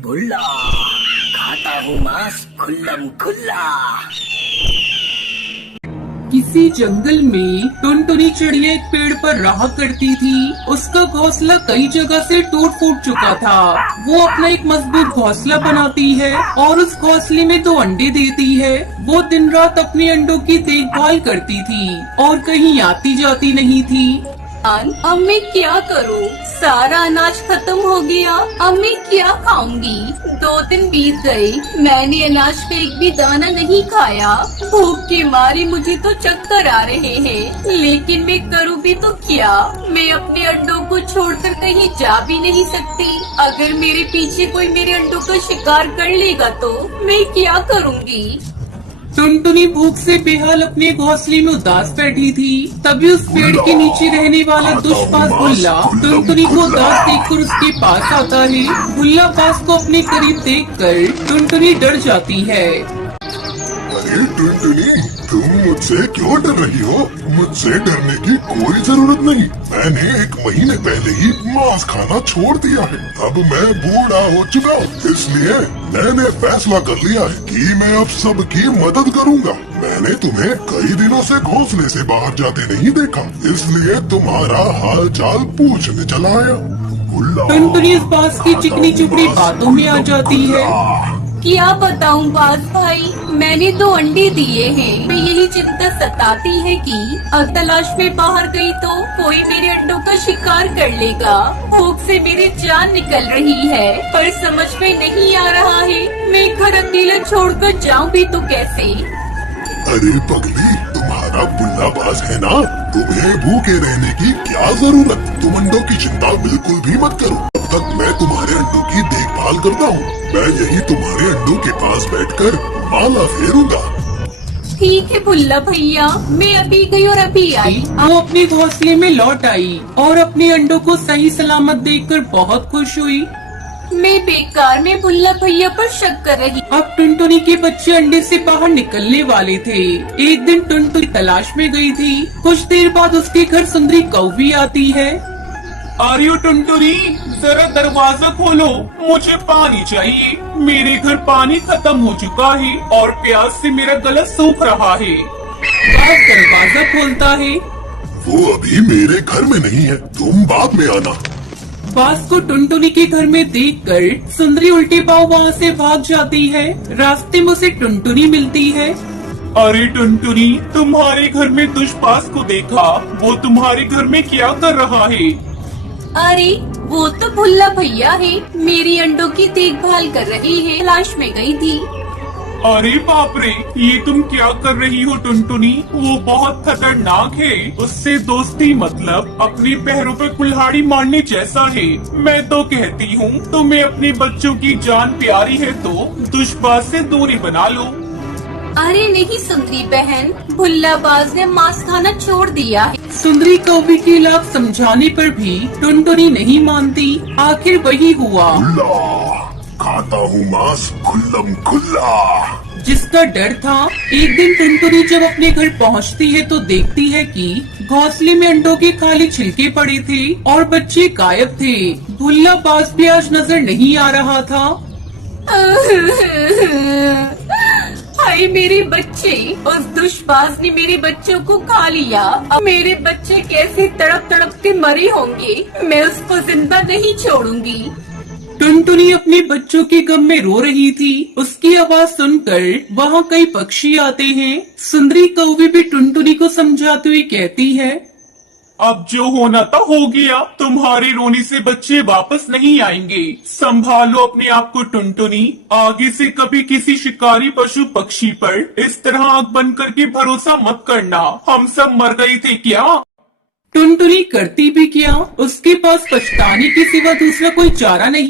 बुल्ला, खाता हूँ मांस खुल्लम खुल्ला। किसी जंगल में टुनटुनी चिड़िया एक पेड़ पर रहा करती थी। उसका घोंसला कई जगह से टूट फूट चुका था। वो अपना एक मजबूत घोंसला बनाती है और उस घोंसले में 2 अंडे देती है। वो दिन रात अपने अंडों की देखभाल करती थी और कहीं आती जाती नहीं थी। अब मैं क्या करूं? सारा अनाज खत्म हो गया। अब मैं क्या खाऊंगी? 2 दिन बीत गए, मैंने अनाज का एक भी दाना नहीं खाया। भूख के मारे मुझे तो चक्कर आ रहे हैं, लेकिन मैं करूं भी तो क्या? मैं अपने अंडों को छोड़कर कहीं जा भी नहीं सकती। अगर मेरे पीछे कोई मेरे अंडों का शिकार कर लेगा तो मैं क्या करूंगी? टुनटुनी भूख से बेहाल अपने घोंसले में उदास बैठी थी। तभी उस पेड़ के नीचे रहने वाला दुष्पास भुल्ला टुनटुनी को उदास देखकर उसके पास आता है। भुल्ला बास को अपने करीब देखकर टुनटुनी डर जाती है। अरे टुनटुनी, तुम मुझसे क्यों डर रही हो? मुझसे डरने की कोई जरूरत नहीं। मैंने 1 महीने पहले ही मांस खाना छोड़ दिया है। अब मैं बूढ़ा हो चुका हूँ, इसलिए मैंने फैसला कर लिया है कि मैं अब सबकी मदद करूँगा। मैंने तुम्हें कई दिनों से घोंसले से बाहर जाते नहीं देखा, इसलिए तुम्हारा हाल चाल पूछने चला आया। टुनटुनी इस बास की चिकनी चुपड़ी बातों में आ जाती है। क्या बताऊं बास भाई, मैंने 2 अंडे दिए हैं। मैं यही चिंता सताती है कि अगर तलाश में बाहर गई तो कोई मेरे अंडों का शिकार कर लेगा। भूख से मेरी जान निकल रही है, पर समझ में नहीं आ रहा है मैं घर अकेला छोड़कर जाऊं भी तो कैसे? अरे पगली, तुम्हारा बुल्ला बास है ना, तुम्हें भूखे रहने की क्या जरूरत? तुम अंडों की चिंता बिल्कुल भी मत करो। अब तक मैं तुम्हारे अंडों की देखभाल करता हूँ। मैं यही तुम्हारे अंडों के पास बैठकर माला फेरूंगा। ठीक है बुल्ला भैया, मैं अभी गई और अभी आई। वो अपने घोंसले में लौट आई और अपने अंडों को सही सलामत देखकर बहुत खुश हुई। मैं बेकार में बुल्ला भैया पर शक कर रही। अब टुनटुनी के बच्चे अंडे से बाहर निकलने वाले थे। एक दिन टुनटुनी तलाश में गई थी। कुछ देर बाद उसके घर सुंदरी कौवी आती है। आर्यो टुनटुनी, जरा दरवाजा खोलो, मुझे पानी चाहिए। मेरे घर पानी खत्म हो चुका है और प्यास से मेरा गला सूख रहा है। बास दरवाजा खोलता है। वो अभी मेरे घर में नहीं है, तुम बाद में आना। बास को टुनटुनी के घर में देखकर सुंदरी उल्टे पांव वहाँ से भाग जाती है। रास्ते में उसे टुनटुनी मिलती है। अरे टुनटुनी, तुम्हारे घर में दुष्पास को देखा। वो तुम्हारे घर में क्या कर रहा है? अरे वो तो भुल्ला भैया है, मेरी अंडों की देखभाल कर रही है। तलाश में गई थी। अरे बाप रे, ये तुम क्या कर रही हो टुनटुनी? वो बहुत खतरनाक है। उससे दोस्ती मतलब अपने पैरों पे कुल्हाड़ी मारने जैसा है। मैं तो कहती हूँ तुम्हें अपने बच्चों की जान प्यारी है तो दुष्पास से दूरी बना लो। अरे नहीं सुंदरी बहन, भुल्लाबाज ने मांस खाना छोड़ दिया है। सुंदरी कौवी की लाख समझाने पर भी टुनटुनी नहीं मानती। आखिर वही हुआ खाता हूँ मांस खुल्लम खुल्ला। जिसका डर था। एक दिन टुनटुनी जब अपने घर पहुंचती है तो देखती है कि घोंसले में अंडों के खाली छिलके पड़े थे और बच्चे गायब थे। भुल्ला बास भी आज नजर नहीं आ रहा था। हाय मेरे बच्चे, उस दुष्पास ने मेरे बच्चों को खा लिया। अब मेरे बच्चे कैसे तड़प तड़प के मरे होंगे। मैं उसको जिंदा नहीं छोड़ूंगी। टुनटुनी अपने बच्चों के गम में रो रही थी। उसकी आवाज सुनकर वहाँ कई पक्षी आते हैं। सुंदरी कौवी भी टुनटुनी को समझाते हुए कहती है, अब जो होना था हो गया। तुम्हारे रोने से बच्चे वापस नहीं आएंगे। संभालो अपने आप को टुनटुनी। आगे से कभी किसी शिकारी पशु पक्षी पर इस तरह आंख बंद करके भरोसा मत करना। हम सब मर गए थे क्या? टुनटुनी करती भी क्या? उसके पास पछताने के सिवा दूसरा कोई चारा नहीं।